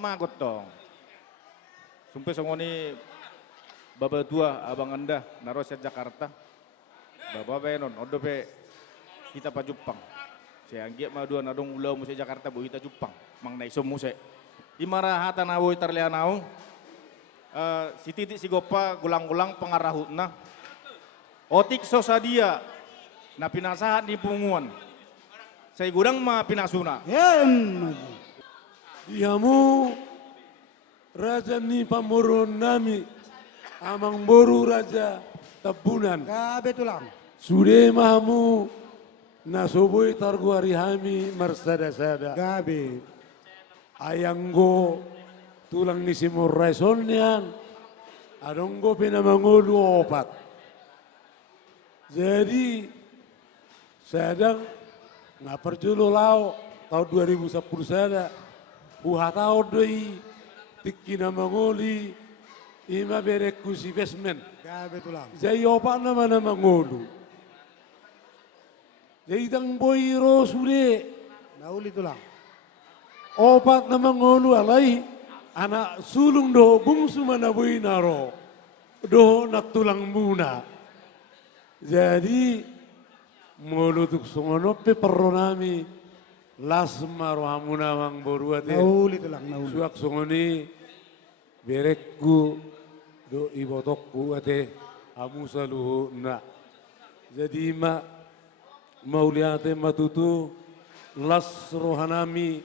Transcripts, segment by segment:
magot tong. Sumpah songoni baba tua abang anda naroset Jakarta. Baba benon odo be kita pa Jepang. Saya anggiat ma dua nadong ulau muse Jakarta bu kita Jepang. Mang naisom muse. Imara hata nawo tarlianau. Si titik si gopa gulang-gulang pengarahutna. Otik sosadia na pinasahat di punguan. Saya gudang ma pinasuna. Diamu raja ni pamurun nami amang boru raja tabunan. Gabe tulang. Sude mahamu nasoboi targuari hami marsada-sada. Gabe. Ayanggo tulang ni simurai sonyan. Adonggo pinamangulu opat. Jadi sedang ngaperjulo lao tahun 2010 sada. Uhatao doi tikina mangoli ima bereku si basement. Gabe tulang. Jadi opa nama mangolu. Jadi tang boiro sude Nauli tulang. opat nama mangolu alai anak sulung do bungsu mana boy naro do nak tulang muna. Jadi mulu tuk songono pe peronami. Lasma rohamuna mang boruate. Nauli tulang. Nauli. Suak songoni berekku do ibotokku ate amusa luhu na. Jadi mauliate matutu las rohanami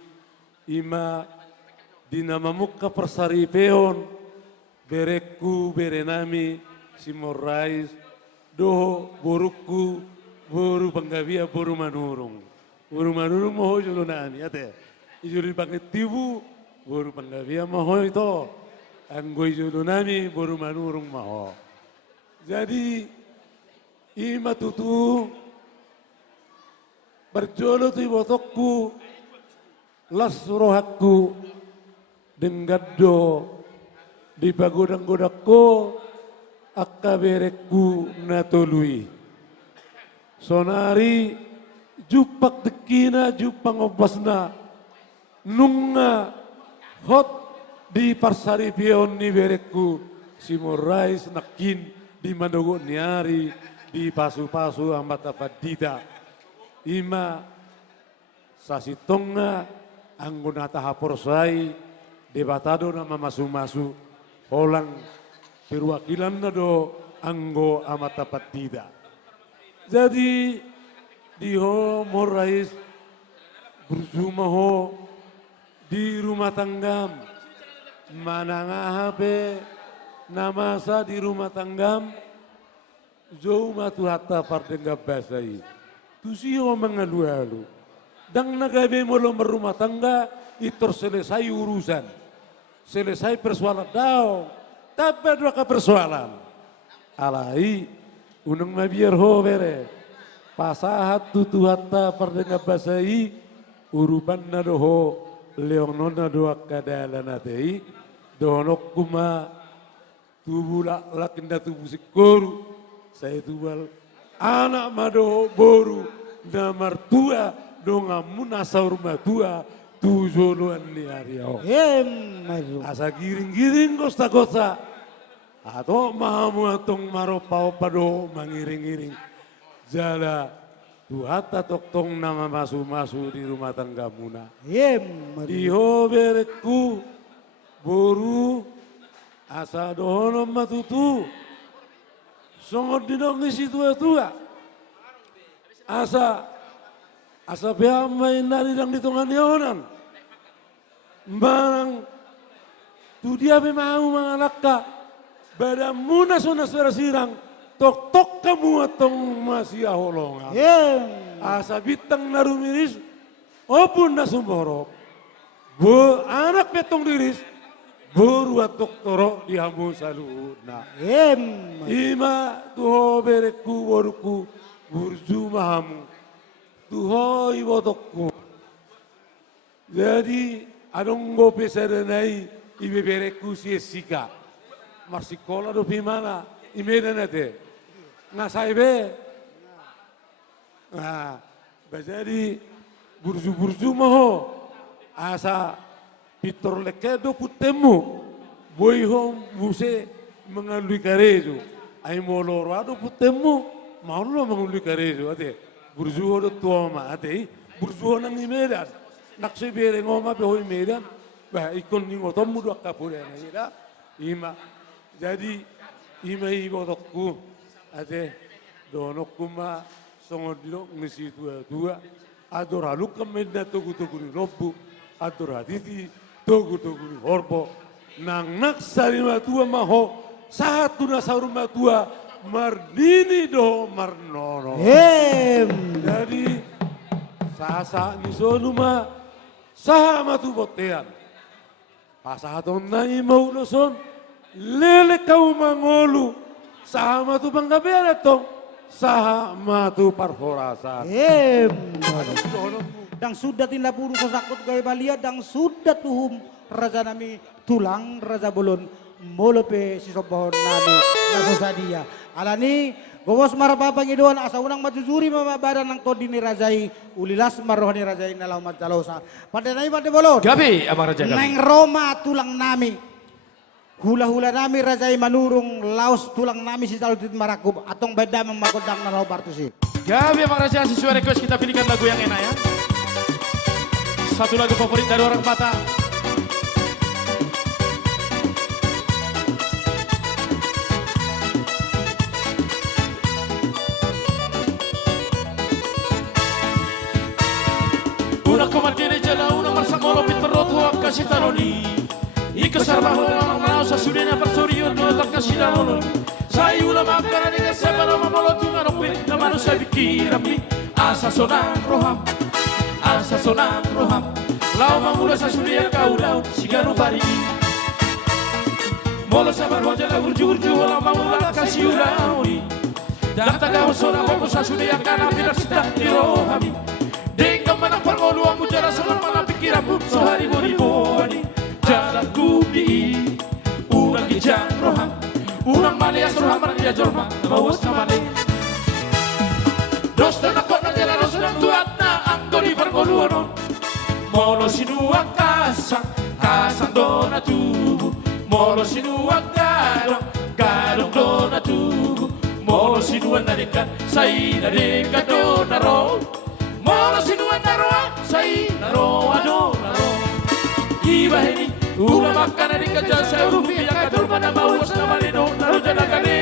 ima dinamamukka persaripeon berekku berenami simorais do borukku boru panggavia boru manurung. Boru manurung moho jolo nani ate. Ijuri pangit tibu boru panggavia moho itu. Anggoi jolo nani boru manurung moho. Jadi ima tutu berjolo tu ibotokku las rohakku denggaddo di pagodang-godakku akka berekku natului. Sonari jupak dekina jupang obasna nunga hot di parsari pion ni berekku simurais nakin di mandogo niari di pasu-pasu ambat apadita ima sasitonga angguna tahaporsai debatado nama masu-masu holang perwakilan nado anggo amat apadita. Jadi diho morais berjumaho di rumah tanggam manangahape namasa di rumah tanggam jauh matu hatta pardenggap basai tusiho mengalu-alu dang nagabe molo merumah tangga itu selesai urusan selesai persoalan daw tapi dua persoalan alai unang mabiar ho bere pasahat tutu hatta pardenga basai uruban na doho leonon na doa kadalana tei donok kuma tubula lakinda tubu sikoru saya tubal anak madoho boru na martua donga munasaur matua tujoluan ni ariao asa giring-giring kosta-kosta atau mahamu atong maropao pado mangiring-giring jala tuhata toktong nama masu-masu di rumah tangga muna. Diho berekku boru asa dohono matutu. Songod dinong isi tua-tua. Asa beamai nari dang ditongan yonan. Barang tu dia memang mangalakka. Badam muna sona sirang. Tok-tok kamu atong masih aholongan. Asa bitang narumiris, opun nasumborok. Anak petong diris, boru atok torok dihamu saluna. Ima tuho berekku boruku, burju mahamu. Tuho ibotokku. Jadi adonggo pesadanai ibe berekku siesika. Marsikola do pimana, imeda nate. Ngasaibe, nah, jadi burju-burju moho asa Pitor lekedo putemu. Boy hom buse mengalui karejo. Ai moloro ado putemu. Mau lo mengalui karejo ate. Burjuho do tuoma ate. Burjuho nang Medan. Nakse bere ngoma be hoi Medan. Bah ikon ningo tomu do kapure na ira. Ima. Jadi ima ibo tokku ate donokku ma songodilo ngisi tua. Adora lukam medna togu ni lobu. Adora titi togu ni horbo. Nang naksari matua maho satu nasaur matua mardini do marnono. Jadi sasa nisonu ma saha matu botean. Pasahaton nai mau loson lele kau mangolu saha matu banggabean atong saha matu parforasa. Dang sudah tindak puru sosakut gaya balia dang sudah tuhum raja nami tulang raja bolon molope si sopohon nami nasosa dia. Alani gowos marapapang idoan asa unang majujuri mama badan ng todi ni rajai ulilas marohani rajai nalaw matalosa. Pada nai pada bolon. Gabi amang raja gabi. Nang Roma tulang nami. Hula-hula nami rajai manurung laos tulang nami si talutit marakub atong beda memakodang na raw bartusi. Gabi amang raja sesuai request kita pilihkan lagu yang enak ya. Satu lagu favorit dari orang Batak. Una comandire jala una marsa molo pitorot ho kasih taroni. Ika sarbaho na mau sa sudena persorio no tak kasih danon. Sai ula makana ni sebalo mamolo tunga rope na mano sa bikirami asa sonang roham. Asa sonang roham lau mamula sa sulia kaudau sigaro bari molo sabar hoja la urju lau mamula kasih urauni dan taga sona bobo sa sulia kana pirasita irohami dengam mana parngolu amu jara salam mana pikiramu sohari boni jara kubi urang gijang roham urang malias roham dia jorma bawas namane dos tanakot na jala dos nang tuatna angkori parngolu molo sinua kasang dona tubu molo sinua garong dona tubu molo sinua narikan sai narika dona ro molo sinua naroa sai naroa dona ro iba heni ula makana narika jasa rupi yang kadul mana mawas nama lino naro jana kane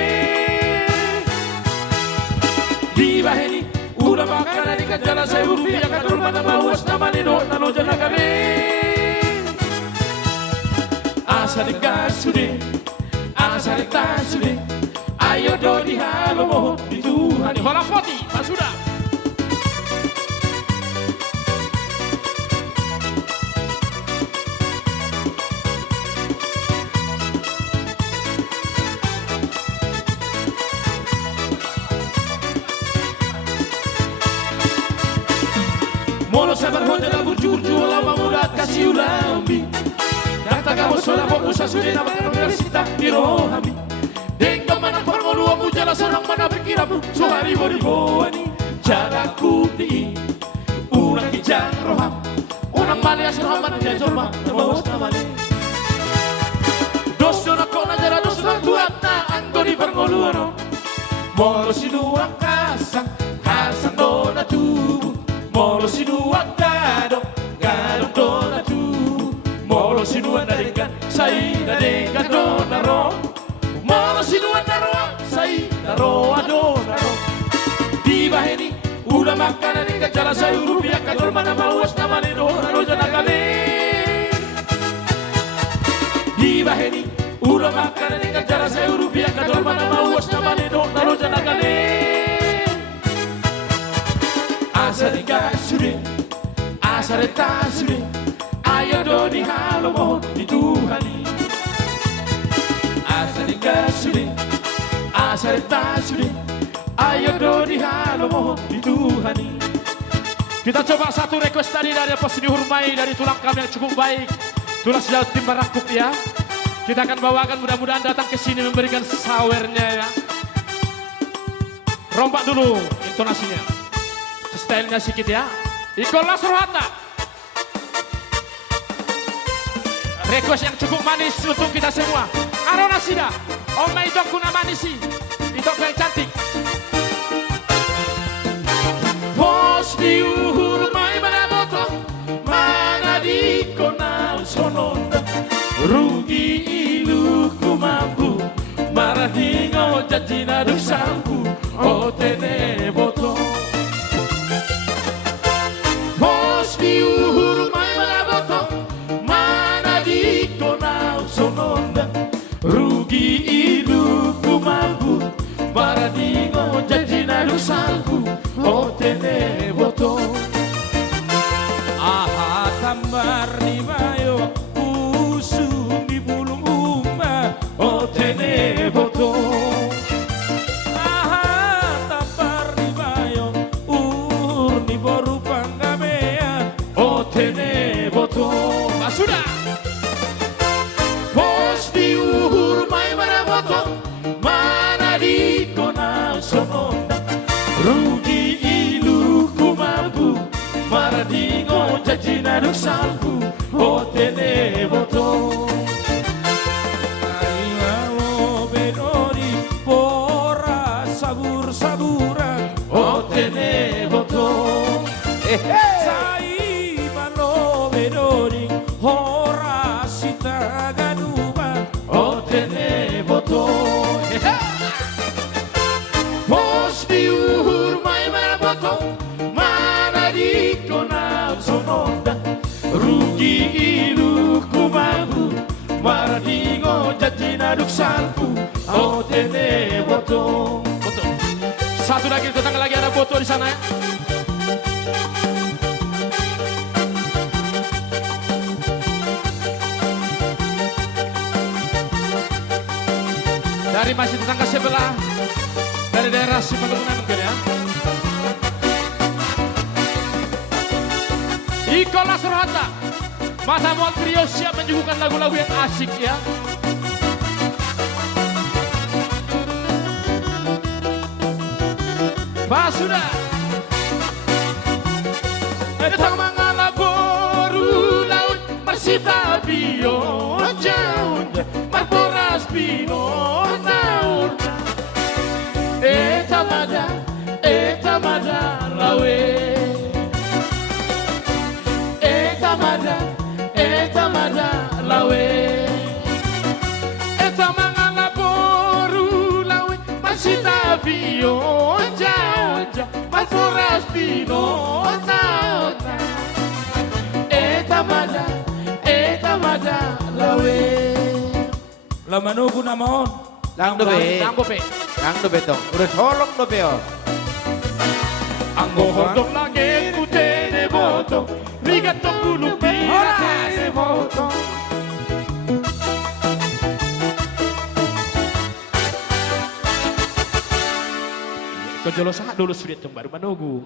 iba heni ula makana di kajala saya rupi yang kadul mana mawas nama nino nalo jana kane asa di kasude ayo do di halo mohon di Tuhan hola foti masuda molo sabar hoja la burju la mamulat kasih ulambi data kamu sola fokus asude nama universitas di rohami dengam mana parngolu amu jala sorang mana berkiramu sohari boni jara kuti urang kijang roham unang malias roham mana dia jorma bawas namane dos dona kona jara dos dona tuatna anggoni parngolu ano molo sinua kasang dona tubu molo sinua garong dona tu molo sinua narikan sai narikan dona ro molo sinua naroa sai naroa dona ro di baheni udah makanan ni kajala sai rupiah kadol mana mawas nama ni dona ro jana kale di baheni udah makanan ni kajala sai rupiah kadol mana mawas nama ni dona ro jana kale asareta sude ayo do di halo mohon di Tuhani asareta sude ayo do di halo mohon di Tuhani. Kita coba satu request tadi dari Posini Hurmai dari tulang kami yang cukup baik tulang sejauh tim Barakuk ya. Kita akan bawakan mudah-mudahan datang ke sini memberikan sawernya ya. Rompak dulu intonasinya. Stylenya sedikit ya. Ikolas Rohata. Request yang cukup manis untuk kita semua. Arona Sida, Oma Idokku Namanisi, Idokku yang cantik. Pos di uhur mai mana boto, mana di kona sononda. Rugi iluku mampu, marah dingo jajina duk sampu, o tene boto. Pos di uhur mai mana boto, mana di kona sononda. Rugi iluku mampu, marah dingo jajina duk sampu, o tene boto. Aha tambar di bayo, usung di bulung umma, o tene boto. Aha tambar di bayo, urni boru panggamea, o tene boto. Sudah. Pos di uhur mai mana boto, mana di kona sononda. Rugi iluku mampu, maradingo jajina duk sampu, o tene boto. Ayo benori, pora sabur-saburan, o tene boto. Sai malo benori, hora sita gaduba, o tene boto. Pos di uhur mai mana boto, mana di kona sononda. Rugi iluku mampu, maradingo jajina duk sampu, o tene boto. Boto. Satu lagi tetangga lagi ada boto di sana ya. Dari masih tetangga sebelah, dari daerah Simalungun mungkin ya. Ikola Surhata, Mata Mual Trio siap menyuguhkan lagu-lagu yang asik ya. Sudah. Datang mangala boru laut Marsita bio jauh Marporas pino naur. Eta mada lawe. Eta mada lawe. Eta mangala boru lawe Marsita bio jauh Marporas pino naur. Eta mada lawe. Lamanugu namon. Lang dobe. Lang dobe. Lang dobe tong. Udah solong dobe oh. Anggo hodok langit putih boto, rigat tong bulu pira tene boto. Kejolo sangat dulu sulit tong baru Manugu.